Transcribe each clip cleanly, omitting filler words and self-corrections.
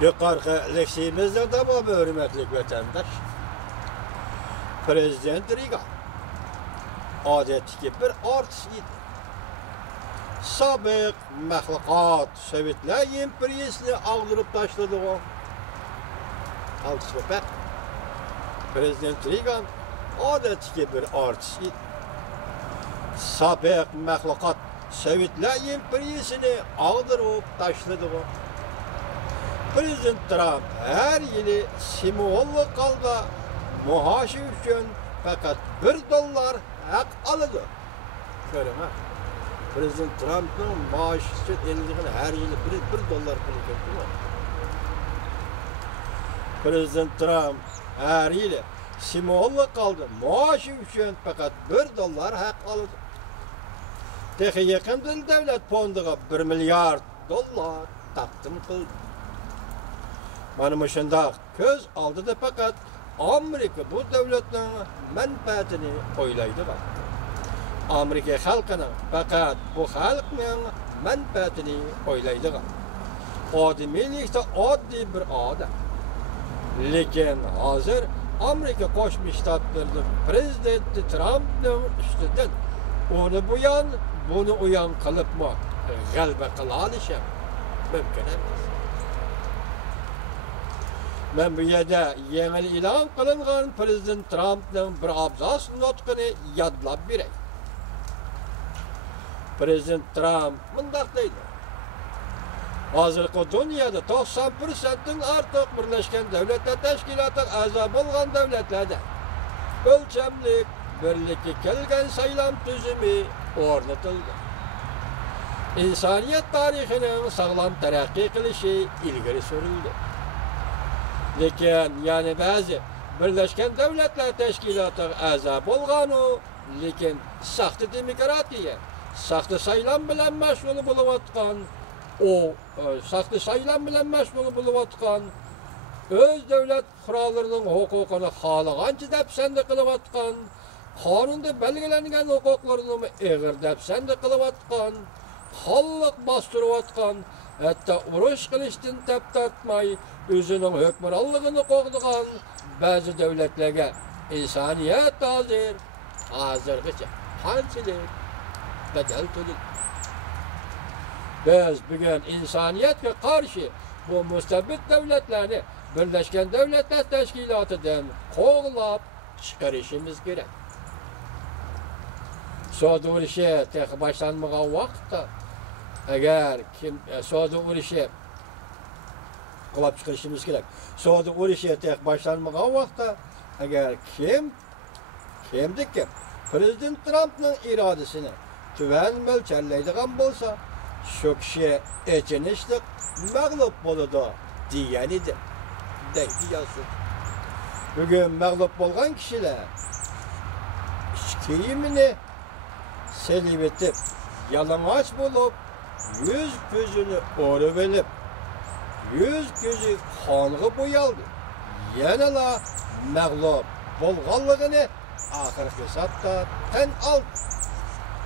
Yukarı leksiyemizde de bu hürmetli vatandaş. Prezident Reagan adetki bir artist. Sabık mahlukat Sovetler imperiyasını ağdırıp taşladı o. Alkışla bak. Prezident Reagan adetki bir artist. Sabık mahlukat Sovetler imperiyasını ağdırıp taşladı o. Prezident Trump her yılı simvollu kalda maaşı için fakat $1 hak aldı. Görün ha. Prezident Trump'ın maaşı için elliğine her yılı $1 kılıyor. Prezident Trump her yılı simvollu kaldı maaşı için fakat $1 hak aldı. Tehi yakın devlet fonduğa $1 milyar takdim kıldı. Mana şunda köz aldı da fakat Amerika bu devletlerin menfaatini oylaydı var. Amerika halkına fakat bu halkın menfaatini oylaydı var. Adimilikte adli bir adam. Lekin hazır Amerika Koşmuş Ştatları'nın prezidenti Trump'ın üstünden onu buyan, bunu uyan kalıp mı galba kılalışım mümkün emas. Ben bu yerda yeni ilan kılıngan Prezident Trump'ın bir abzas nutqini yadlab berey. Prezident Trump mundaq deydi. Hozirgi dunyoda 90%dan ortiq Birleşken Devletler Teşkilatı a'zo bo'lgan davlatlarda o'lchamli birlikka kelgan saylam tuzumi o'rnatildi. İnsaniyet tarixinin sağlam taraqqiy qilishi ilgari surildi. Lekin yani bazı Birleşken Devletler Teşkilatı a'zo bo'lgan lekin saxta demokratiya, saxta saylam bilan mashg'ul bo'layotgan, saxta saylam bilan mashg'ul bo'layotgan, o'z davlat fuqarolarining huquqini xohlagancha dafsanda qilayotgan, qonunda belgilangan huquqlarini eg'ir dafsanda qilayotgan, xalq bostirayotgan, hatta urush qilishdan tap tortmay o'zining hukmronligini qo'g'digan ba'zi davlatlarga insoniyat hozirgacha qanchalik bedel to'ladi. Biz bugun insoniyatga qarshi bu mustabid davlatlarni Birleşken Devletler Teşkilatı'dan qo'g'lab chiqarishimiz kerak. Savdo urushi tek boshlanmagan vaqtda agar kim savdo urushi qilib chiqarishimiz kerak. Savdo urushi tek boshlanmagan vaqtda agar kimdir Prezident Trump'ning irodasini tuvan mo'ljallaydigan bo'lsa, shu kishi echinishlik mag'lub bo'ladi degan edi. Deydi yozdi. Bugun mag'lub bo'lgan kishilar kiyimini selib etib, yalang'och bo'lib, yuz ko'zini o'rib olib, yuz ko'zi qonga bo'yaldi. Yanala mag'lub bo'lganligini oxirgi hisobda tan oldi.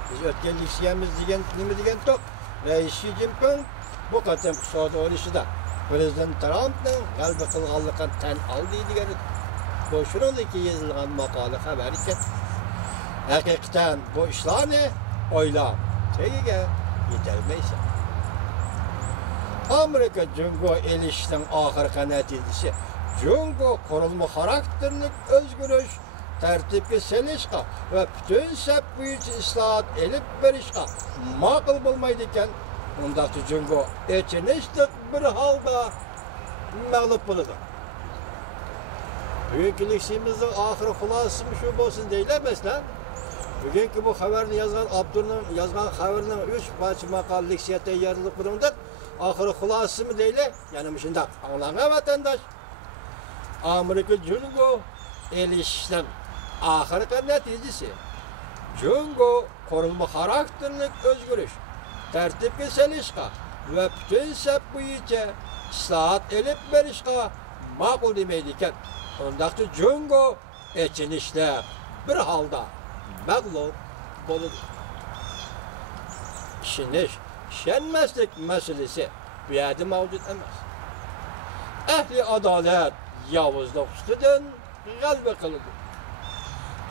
Biz o'tgan leksiyamiz degan nima degan to'q. Rais Xi Jinping bu qatam iqtisodiy olishida Prezident Trump'ning g'alaba qilganligini tan oldi degan. Bu shuningdek yozilgan maqola xabar ekan. Haqiqatan bu ishlarni o'ylab tagiga yetolmaysan. Amerika Jungo elishning oxirgi natijasi Jungo qurilma xarakterlik o'zgarish tartibga selishqa va butun sap bo'yicha islohot elib berishqa ma'qul bo'lmaydi ekan. Undaqda Jungo echinishlik bir holda mag'lub bo'ladi. Bugungi leksiyamizning oxiri xulosasi shu bo'lsin deylamizlar. Bugungi bu xabarni yozgan Abdurning yozgan xabarning 3 parcha maqol leksiya tayyorlab qo'ygandik. Oxiri xulosasimi deylar? Ya'ni shunday anglagan vatandosh. Amerika Jungo elishning oxirgi natijasi Jungo qurilma xarakterlik o'zgarish tartibga solishqa va butun sap bo'yicha islohot elib berishqa ma'qul demaydi ekan. Undaqda Jungo echinishlar bir holda mag'lub bo'ladi. Ishonish, ishonmaslik masalasi bu yerda mavjud emas. ehli adalet yavuzluk üstüden galbe kıldı.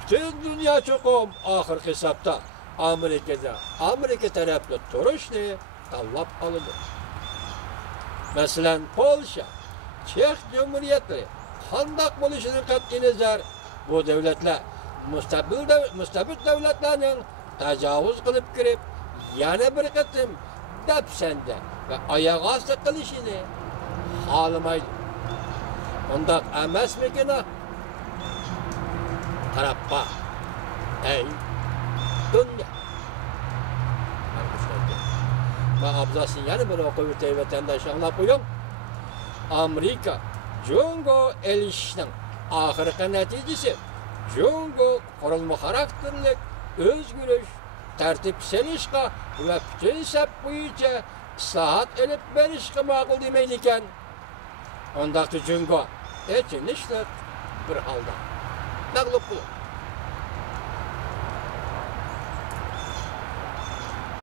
Bütün dünya çokum ahir hesapta Amerika taraflı turuşni tallap alındı. Mesela Polşa, Çek Cumhuriyeti, kandak buluşunun kat'i nazar bu devletler müstabit devletlerinin tecavüz kılıp girip yana bir kısım depsende ve ayağa sıkılışını ağlamaydı. Ondan emes mi gina? Tarappa. Ey dünya. Ben abzasın yani ben okuyup vatandaş anlatıyorum. Amerika, Jungo elişinin ahirki neticesi Jungo kurulma karakterlik, özgürlük, tertip selişka ve bütün sep boyunca islahat edip verişki makul demeyliken ondaki Jungo etinişlik bir halda. Mağlup bulur.